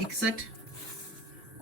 61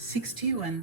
61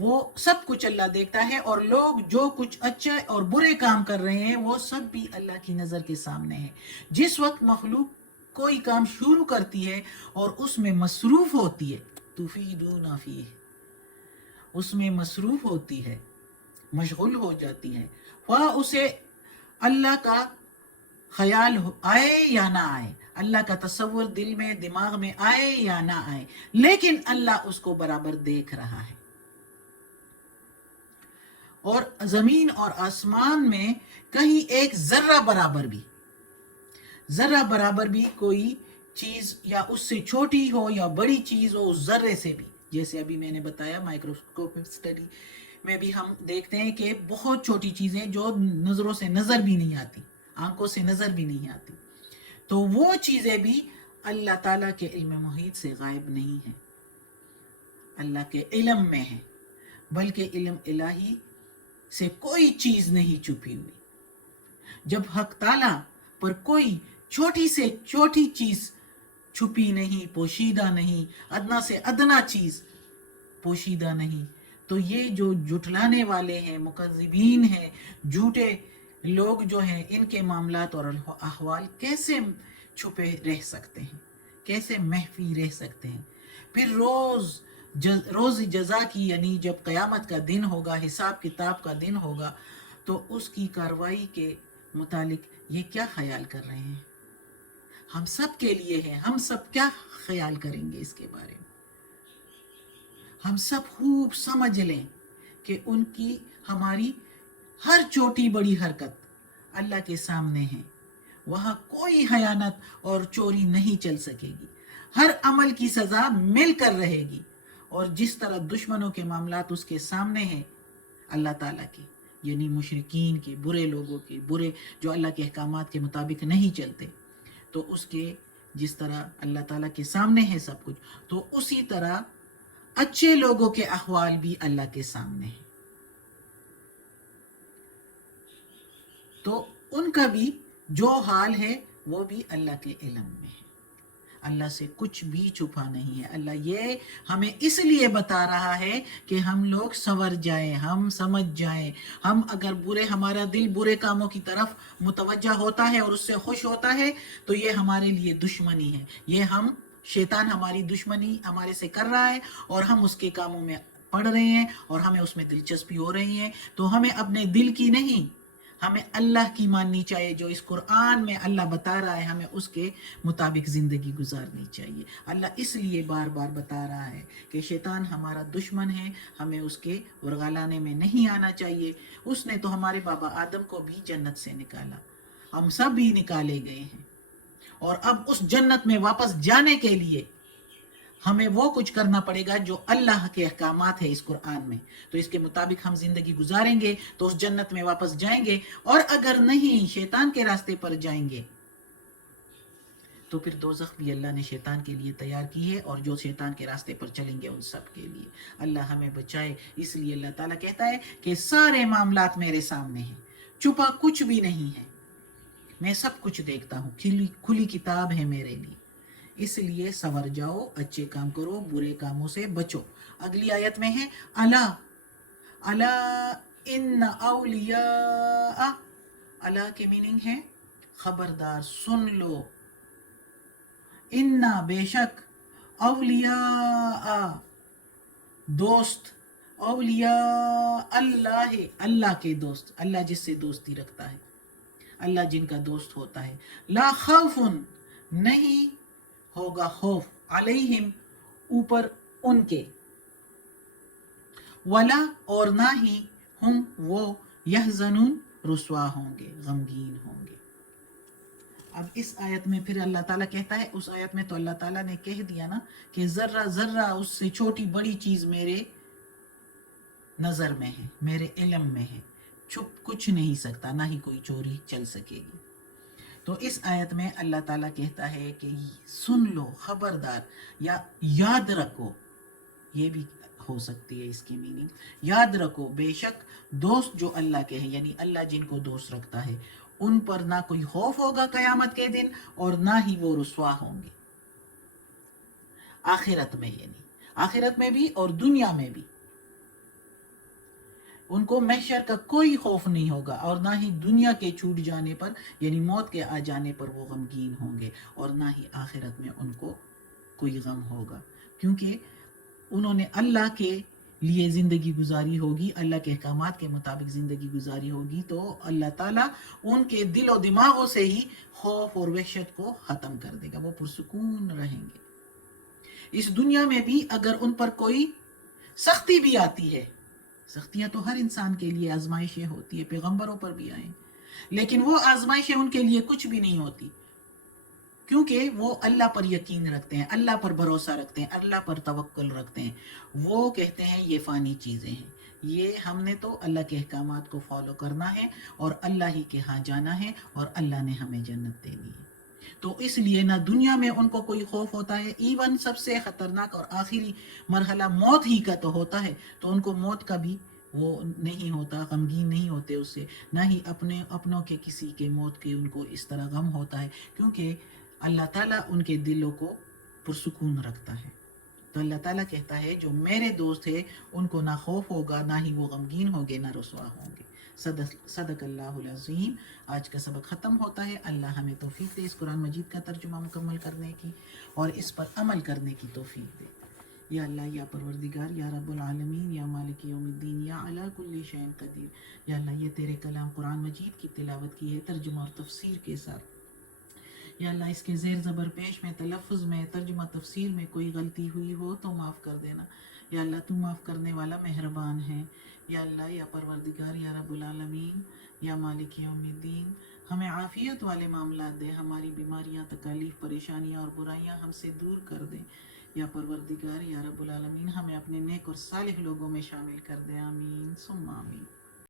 وہ سب کچھ اللہ دیکھتا ہے، اور لوگ جو کچھ اچھے اور برے کام کر رہے ہیں وہ سب بھی اللہ کی نظر کے سامنے ہے۔ جس وقت مخلوق کوئی کام شروع کرتی ہے اور اس میں مصروف ہوتی ہے، تفیدون فیہ، اس میں مصروف ہوتی ہے، مشغول ہو جاتی ہے، خواہ اسے اللہ کا خیال آئے یا نہ آئے، اللہ کا تصور دل میں دماغ میں آئے یا نہ آئے، لیکن اللہ اس کو برابر دیکھ رہا ہے۔ اور زمین اور آسمان میں کہیں ایک ذرہ برابر بھی کوئی چیز یا اس سے چھوٹی ہو یا بڑی چیز ہو، اس ذرے سے بھی، جیسے ابھی میں نے بتایا مائکروسکوپ اسٹڈی میں بھی ہم دیکھتے ہیں کہ بہت چھوٹی چیزیں جو نظروں سے نظر بھی نہیں آتی، آنکھوں سے نظر بھی نہیں آتی، تو وہ چیزیں بھی اللہ تعالیٰ کے علم محیط سے غائب نہیں ہیں، اللہ کے علم میں ہیں، بلکہ علم الہی سے کوئی چیز نہیں چھپی ہوئی۔ جب حق تعالیٰ پر کوئی چھوٹی سے چھوٹی چیز چھپی نہیں، پوشیدہ نہیں، ادنا سے ادنا چیز پوشیدہ نہیں، تو یہ جو جھٹلانے والے ہیں، مکذبین ہیں، جھوٹے لوگ جو ہیں، ان کے معاملات اور احوال کیسے چھپے رہ سکتے ہیں، کیسے مخفی رہ سکتے ہیں؟ پھر روز جزا کی، یعنی جب قیامت کا دن ہوگا، حساب کتاب کا دن ہوگا، تو اس کی کارروائی کے متعلق یہ کیا خیال کر رہے ہیں؟ ہم سب کے لیے ہے، ہم سب کیا خیال کریں گے اس کے بارے میں؟ ہم سب خوب سمجھ لیں کہ ان کی ہماری ہر چھوٹی بڑی حرکت اللہ کے سامنے ہے، وہاں کوئی خیانت اور چوری نہیں چل سکے گی، ہر عمل کی سزا مل کر رہے گی، اور جس طرح دشمنوں کے معاملات اس کے سامنے ہیں اللہ تعالیٰ کے، یعنی مشرکین کے، برے لوگوں کے، برے جو اللہ کے احکامات کے مطابق نہیں چلتے، تو اس کے جس طرح اللہ تعالیٰ کے سامنے ہے سب کچھ، تو اسی طرح اچھے لوگوں کے احوال بھی اللہ کے سامنے ہیں، تو ان کا بھی جو حال ہے وہ بھی اللہ کے علم میں ہے، اللہ سے کچھ بھی چھپا نہیں ہے۔ اللہ یہ ہمیں اس لیے بتا رہا ہے کہ ہم لوگ سنور جائیں، ہم سمجھ جائیں، ہم اگر ہمارا دل برے کاموں کی طرف متوجہ ہوتا ہے اور اس سے خوش ہوتا ہے، تو یہ ہمارے لیے دشمنی ہے، یہ شیطان ہماری دشمنی ہمارے سے کر رہا ہے، اور ہم اس کے کاموں میں پڑھ رہے ہیں اور ہمیں اس میں دلچسپی ہو رہی ہے، تو ہمیں اپنے دل کی نہیں، ہمیں اللہ کی ماننی چاہیے، جو اس قرآن میں اللہ بتا رہا ہے ہمیں اس کے مطابق زندگی گزارنی چاہیے۔ اللہ اس لیے بار بار بتا رہا ہے کہ شیطان ہمارا دشمن ہے، ہمیں اس کے ورغلانے میں نہیں آنا چاہیے۔ اس نے تو ہمارے بابا آدم کو بھی جنت سے نکالا، ہم سب بھی نکالے گئے ہیں، اور اب اس جنت میں واپس جانے کے لیے ہمیں وہ کچھ کرنا پڑے گا جو اللہ کے احکامات ہے اس قرآن میں، تو اس کے مطابق ہم زندگی گزاریں گے تو اس جنت میں واپس جائیں گے، اور اگر نہیں شیطان کے راستے پر جائیں گے تو پھر دوزخ بھی اللہ نے شیطان کے لیے تیار کی ہے، اور جو شیطان کے راستے پر چلیں گے ان سب کے لیے اللہ ہمیں بچائے۔ اس لیے اللہ تعالیٰ کہتا ہے کہ سارے معاملات میرے سامنے ہیں، چھپا کچھ بھی نہیں ہے، میں سب کچھ دیکھتا ہوں، کھلی کتاب ہے میرے لیے، اس لیے سنور جاؤ، اچھے کام کرو، برے کاموں سے بچو۔ اگلی آیت میں ہے الا الا ان اولیاء، الا کے میننگ ہے خبردار، سن لو، انا بے شک، اولیاء دوست، اولیاء اللہ اللہ کے دوست، اللہ جس سے دوستی رکھتا ہے، اللہ جن کا دوست ہوتا ہے، لا خوف نہیں ہوگا خوف، علیہم اوپر ان کے، ولا اور نہ ہی ہم وہ یحزنون رسوا ہوں گے، غمگین ہوں گے۔ اب اس آیت میں پھر اللہ تعالیٰ کہتا ہے، اس آیت میں تو اللہ تعالیٰ نے کہہ دیا نا کہ ذرہ ذرہ اس سے چھوٹی بڑی چیز میرے نظر میں ہے، میرے علم میں ہے، چھپ کچھ نہیں سکتا، نہ ہی کوئی چوری چل سکے گی۔ تو اس آیت میں اللہ تعالیٰ کہتا ہے کہ سن لو، خبردار، یا یاد رکھو، یہ بھی ہو سکتی ہے اس کی میننگ، یاد رکھو بے شک دوست جو اللہ کے ہیں، یعنی اللہ جن کو دوست رکھتا ہے، ان پر نہ کوئی خوف ہوگا قیامت کے دن، اور نہ ہی وہ رسوا ہوں گے آخرت میں، یعنی آخرت میں بھی اور دنیا میں بھی۔ ان کو محشر کا کوئی خوف نہیں ہوگا، اور نہ ہی دنیا کے چھوٹ جانے پر یعنی موت کے آ جانے پر وہ غمگین ہوں گے، اور نہ ہی آخرت میں ان کو کوئی غم ہوگا، کیونکہ انہوں نے اللہ کے لیے زندگی گزاری ہوگی، اللہ کے احکامات کے مطابق زندگی گزاری ہوگی، تو اللہ تعالیٰ ان کے دل و دماغوں سے ہی خوف اور وحشت کو ختم کر دے گا، وہ پرسکون رہیں گے۔ اس دنیا میں بھی اگر ان پر کوئی سختی بھی آتی ہے، سختیاں تو ہر انسان کے لیے آزمائشیں ہوتی ہے، پیغمبروں پر بھی آئیں، لیکن وہ آزمائشیں ان کے لیے کچھ بھی نہیں ہوتی، کیونکہ وہ اللہ پر یقین رکھتے ہیں، اللہ پر بھروسہ رکھتے ہیں، اللہ پر توکل رکھتے ہیں۔ وہ کہتے ہیں یہ فانی چیزیں ہیں، یہ ہم نے تو اللہ کے احکامات کو فالو کرنا ہے اور اللہ ہی کے ہاں جانا ہے، اور اللہ نے ہمیں جنت دینی ہے۔ تو اس لیے نہ دنیا میں ان کو کوئی خوف ہوتا ہے، ایون سب سے خطرناک اور آخری مرحلہ موت ہی کا تو ہوتا ہے، تو ان کو موت کا بھی وہ نہیں ہوتا، غمگین نہیں ہوتے اس سے، نہ ہی اپنوں کے کسی کے موت کے ان کو اس طرح غم ہوتا ہے، کیونکہ اللہ تعالیٰ ان کے دلوں کو پرسکون رکھتا ہے۔ تو اللہ تعالیٰ کہتا ہے جو میرے دوست ہیں ان کو نہ خوف ہوگا، نہ ہی وہ غمگین ہوں گے، نہ رسوا ہوں گے۔ صدق اللہ العظیم۔ آج کا سبق ختم ہوتا ہے۔ اللہ ہمیں توفیق دے اس قرآن مجید کا ترجمہ مکمل کرنے کی اور اس پر عمل کرنے کی توفیق دے۔ یا اللہ، یا پروردگار، یا رب العالمین، یا مالک یوم الدین، یا علی کل شیء قدیر، یا اللہ یہ تیرے کلام قرآن مجید کی تلاوت کی ہے ترجمہ اور تفسیر کے ساتھ، یا اللہ اس کے زیر زبر پیش میں، تلفظ میں، ترجمہ تفسیر میں کوئی غلطی ہوئی ہو تو معاف کر دینا، یا اللہ تو معاف کرنے والا مہربان ہے۔ یا اللہ، یا پروردگار، یا رب العالمین، یا مالک یوم الدین، ہمیں عافیت والے معاملات دے، ہماری بیماریاں، تکالیف، پریشانیاں اور برائیاں ہم سے دور کر دے۔ یا پروردگار، یا رب العالمین، ہمیں اپنے نیک اور صالح لوگوں میں شامل کر دے۔ آمین ثم آمین۔